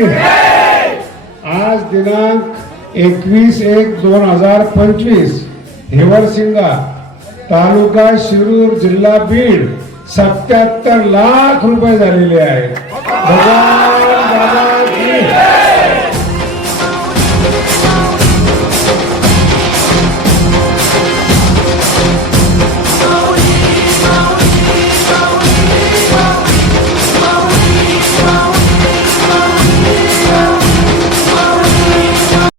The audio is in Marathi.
की आज दिनांक 21/1/2025 हिवरसिंगा तालुका शिरूर जिल्हा बीड 77 लाख रुपये झालेले आहेत.